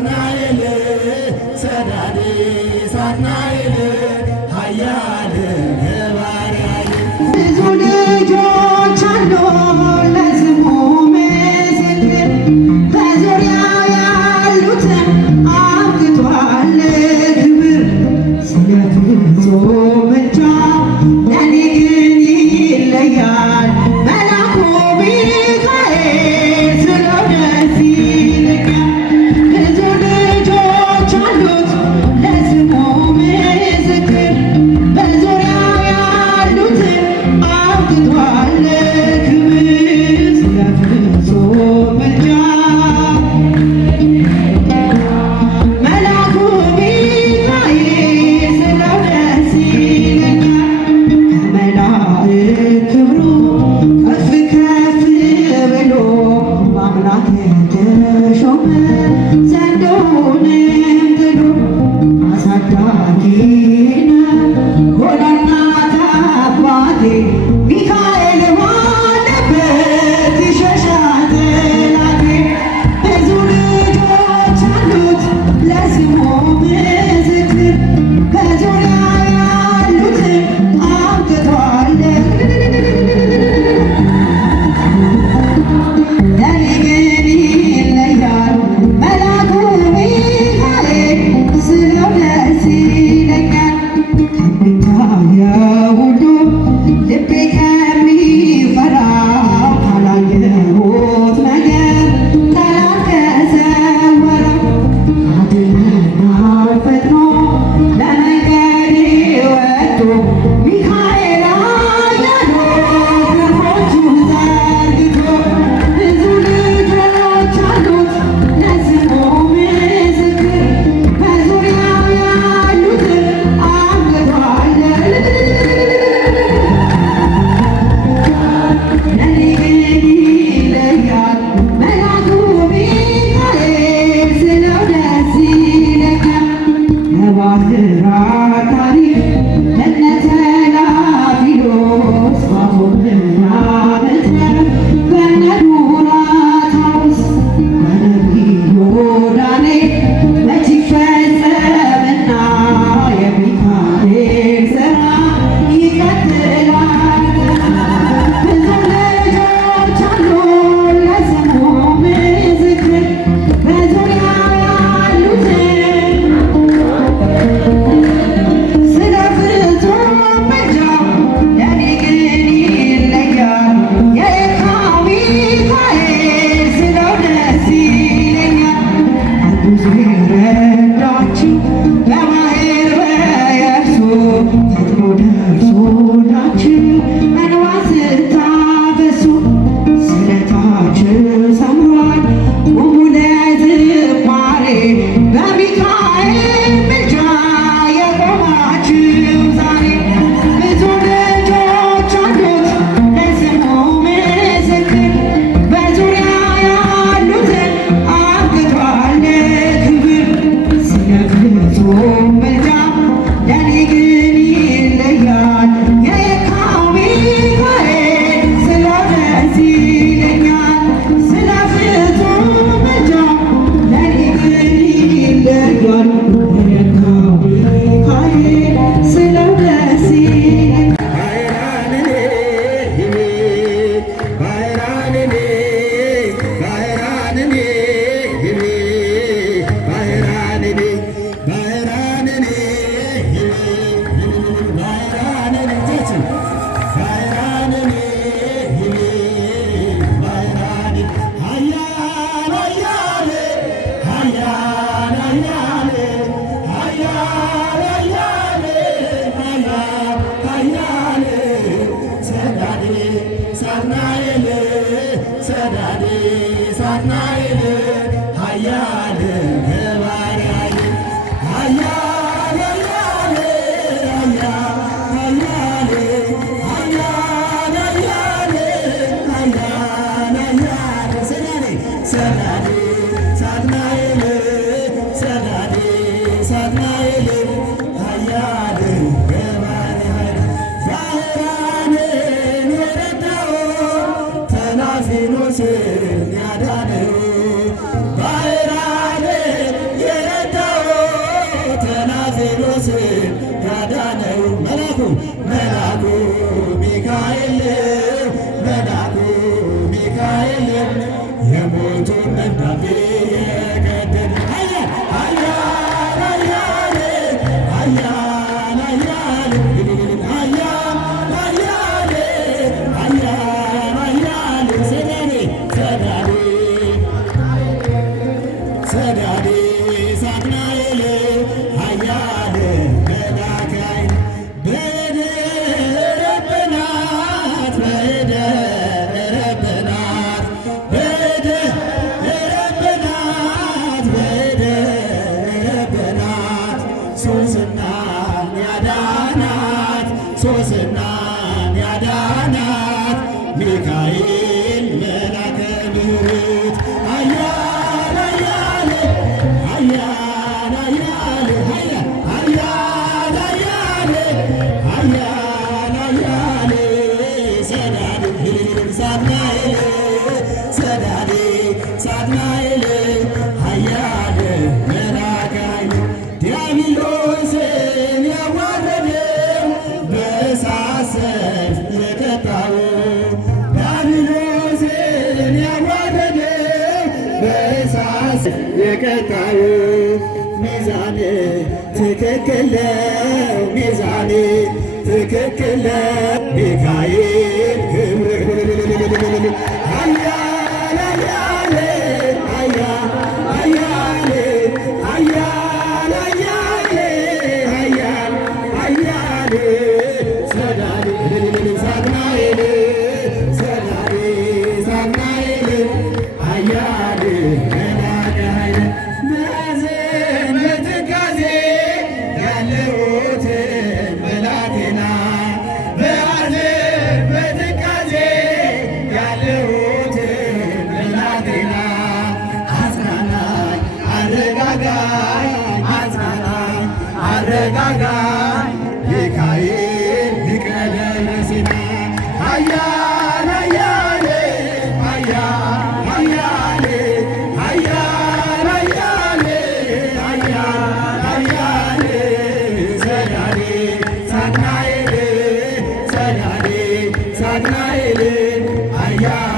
ሳናይል ሰዳዴ ሳናይል ኃያል ገባርያል ብዙ ልጆች አሉ ለስሙ ምስክር በዙሪያው ያሉትን አብቅቷል ክብር ስለ ፍጹም ምልጃ ለኔ ግን ይለያል መልአኩ ሚካኤል ስለው ደስ ይለኛል። ብዙ ልጆች አሉት ለስሙ ምስክር በዙሪያው ያሉትን አብቅቷል ክብር ስለ ፍጹም ምልጃ መልአኩ ሚካኤል ስለው ደስ ይለኛል። ከመላእክት ክብሩ ከፍ ከፍ ብሎ በአምላክ የተሾመ ዘንዶውንም ጥሎ አሳዳጊ ነው ወላዲተ አባቴ ሚካኤል ባለበት ይሸሻል ጠላቴ። ብዙ ልጆች አሉት ለስሙ ምስክር በዙሪያው ያሉትን አብቅቷል ለኔ ግን ይለያል መልአኩ ሚካኤል ስለው ደስ ይለኛል። ከሚታየው ሁሉ ልቤ ከሚፈራው ካላየሁት ነገር ጠላት ከሰወረው አድነኛል ፈጥኖ ለመንገዴ ወጥቶ ሚካኤል ኃያሉ ክንፎቹን ዘርግቶ ብዙ ልጆች አሉት ለስሙ ምስክር በዙሪያው ያሉትን አብቅቷል ለኔ ግን ይለያል መልአኩ ሚካኤል ስለው ደስ ይለኛል። የባሕራት ታሪክ ለእነ ተላፊሎስ ባፎምና መትረፍ በእነ ዱራታውስ በነቢዩ ዳንኤል መች ይፈጸምና የሚካኤል ሥራ ይቀጥላል። ብዙ ልጆች አሉ ለስሙ ምስክር በዙሪያው ያሉትን ስለ ፍጹም ምልጃው ለኔ ግን ይለያል የየካው ሚካኤል ስለው ደስ ይለኛል። ብዙ ረዳችሁ በባሕር በየብሱ ፈጥኖ ደርሶላችሁ እንባ ስታፈሱ ስለታችሁ ሰምሯል ቁሙ ለዝማሬ በሚካኤል ምልጃ የቆማችሁ ዛሬ። ብዙ ልጆች አሉት ለስሙ ምስክር በዙሪያው ያሉትን አብቅቷል ክብር ስለ ፍጹም ምልጃ ለኔ ግን ይለያል የየካው ሚካኤል ስለው ደስ ይለኛል። ስለ ፍጹም ምልጃ ለኔ ግን ይለያል የየካው ሚካኤል ስለው ደስ ይለኛል። ባሕራንኔ ባሕራንኔ ባሕራንኔ ባሕራንኔ ባሕራንኔ እጃችን ባሕራንኔ ባሕራንኔ ኃያል ኃያል ኃያል ኃያል ኃያል ኃያል ኃያል ሰዳዴ ሳናይል ሰዳዴ ሳናይል ኃያል ገባርያል ኃያል ኃያል ኃያል ኃያል ኃያል ኃያል ኃያል ሰዳዴ ሰዳዴ ሳናይል ሰዳዴ ሳናይል ኃያል ገባርያል ባሕራንን የረዳው ተናፊኖስን ያዳነው ሞቱን ደብዳቤ የቀደደ ኃያል ኃያል ኃያል ኃያል ኃያል ኃያል ኃያል ኃያል ሰዳዴ ሰዳዴ ሰዳዴ ሳጥናኤል ኃያል መላከ ኃይል በደረበናት በደረበናት በደረበናት በደረበናት ሶስናን ያዳናት ሶስናን ያዳናት ሚካኤል መላከ ምሕረት ኃያል ኃያል ኃያል ኃያል ኃያል ኃያል ኃያል ኃያል ሰዳዴ ሳጥናኤል ሰዳዴ ሳጥናኤል ኃያል መላከ ኃይል ዲያብሎስን ያዋረደው በእሳት ሰይፍ የቀጣው ዲያብሎስን ያዋረደው በእሳት ሰይፍ የቀጣው ሚዛን ትክክል ነው ሚዛን ትክክል ነው ሚካኤል ክብር ኃያል ኃያል ኃያል ኃያል ኃያል ኃያል ኃያል ሰዳዴ ሳጥናኤል ሰዳዴ ሳጥናኤል ኃያል መላከ ኃይል በሐዘን በትካዜ ያለሁትን ብላቴና በሐዘን በትካዜ ያለሁትን ብላቴና አጽናናኝ አረጋጋኝ አጽናናኝ አረጋጋኝ ሚካኤል ሊቀ ደብረ ሲና ኃያል ኃያል ኃያል ኃያል ኃያል ኃያል ኃያል ኃያል ሰዳዴ ሳጥናኤል ሰዳዴ ሳጥናኤል ኃያል